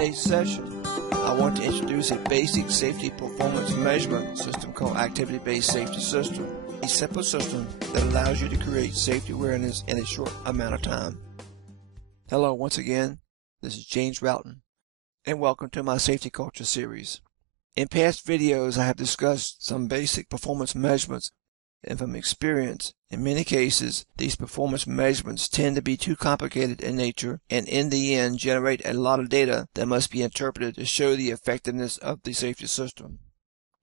today's session, I want to introduce a basic safety performance measurement system called ActivityBased Safety System, a simple system that allows you to create safety awareness in a short amount of time. Hello once again, this is James Roughton, and welcome to my Safety Culture series. In past videos I have discussed some basic performance measurements, and from experience, in many cases, these performance measurements tend to be too complicated in nature and in the end generate a lot of data that must be interpreted to show the effectiveness of the safety system.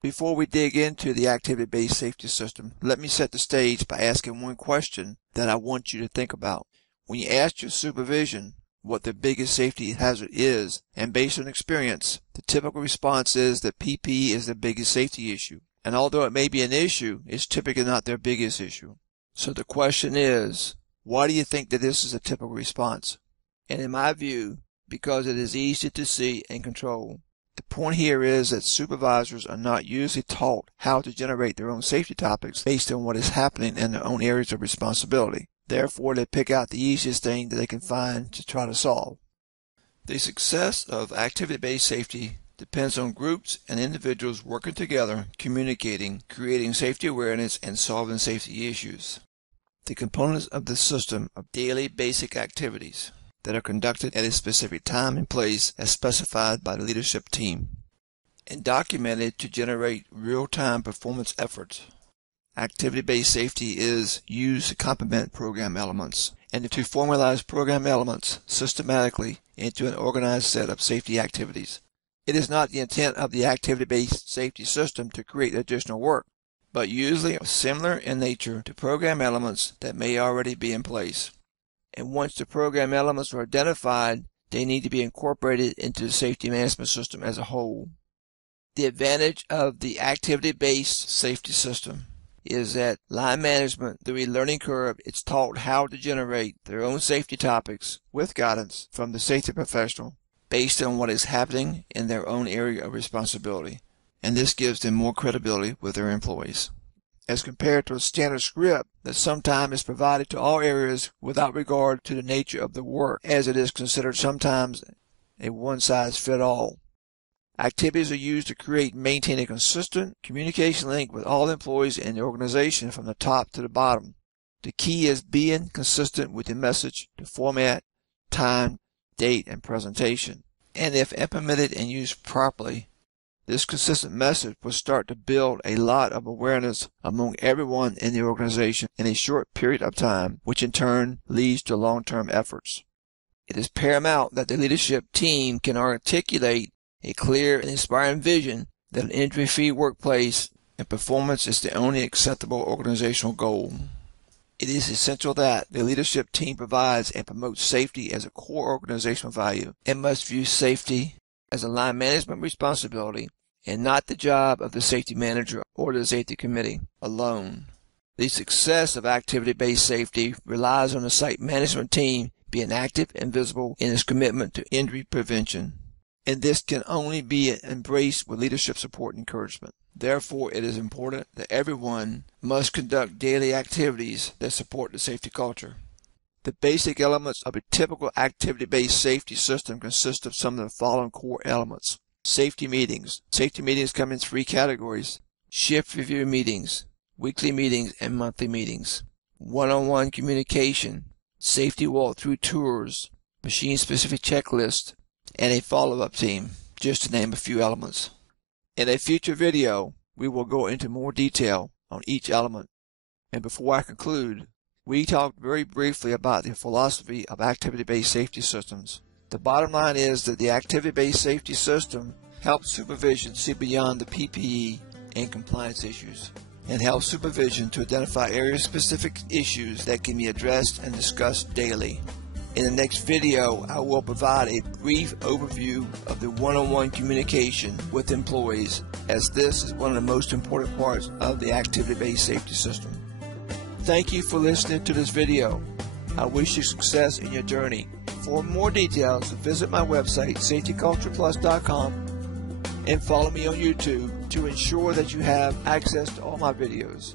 Before we dig into the activity-based safety system, let me set the stage by asking one question that I want you to think about. When you ask your supervision what the biggest safety hazard is, and based on experience, the typical response is that PPE is the biggest safety issue. And although it may be an issue, it's typically not their biggest issue. So the question is, why do you think that this is a typical response? And in my view, because it is easy to see and control. The point here is that supervisors are not usually taught how to generate their own safety topics based on what is happening in their own areas of responsibility. Therefore, they pick out the easiest thing that they can find to try to solve. The success of activity-based safety depends on groups and individuals working together, communicating, creating safety awareness, and solving safety issues. The components of the system are daily basic activities that are conducted at a specific time and place as specified by the leadership team, and documented to generate real-time performance efforts. Activity-based safety is used to complement program elements and to formalize program elements systematically into an organized set of safety activities. It is not the intent of the activity-based safety system to create additional work, but usually similar in nature to program elements that may already be in place. And once the program elements are identified, they need to be incorporated into the safety management system as a whole. The advantage of the activity-based safety system is that line management, through a learning curve, is taught how to generate their own safety topics with guidance from the safety professional based on what is happening in their own area of responsibility, and this gives them more credibility with their employees, as compared to a standard script that sometimes is provided to all areas without regard to the nature of the work, as it is considered sometimes a one-size-fits-all. Activities are used to create and maintain a consistent communication link with all employees in the organization from the top to the bottom. The key is being consistent with the message, the format, time, date, and presentation. And if implemented and used properly, this consistent message will start to build a lot of awareness among everyone in the organization in a short period of time, which in turn leads to long-term efforts. It is paramount that the leadership team can articulate a clear and inspiring vision that an injury-free workplace and performance is the only acceptable organizational goal. It is essential that the leadership team provides and promotes safety as a core organizational value and must view safety as a line management responsibility and not the job of the safety manager or the safety committee alone. The success of activity-based safety relies on the site management team being active and visible in its commitment to injury prevention, and this can only be embraced with leadership support and encouragement. Therefore, it is important that everyone must conduct daily activities that support the safety culture. The basic elements of a typical activity-based safety system consist of some of the following core elements. Safety meetings. Safety meetings come in three categories: shift review meetings, weekly meetings, and monthly meetings. One-on-one communication, safety walkthrough tours, machine-specific checklists, and a follow-up team, just to name a few elements. In a future video, we will go into more detail on each element. And before I conclude, we talked very briefly about the philosophy of activity-based safety systems. The bottom line is that the activity-based safety system helps supervision see beyond the PPE and compliance issues, and helps supervision to identify area-specific issues that can be addressed and discussed daily. In the next video, I will provide a brief overview of the one-on-one communication with employees, as this is one of the most important parts of the activity-based safety system. Thank you for listening to this video. I wish you success in your journey. For more details, visit my website, safetycultureplus.com, and follow me on YouTube to ensure that you have access to all my videos.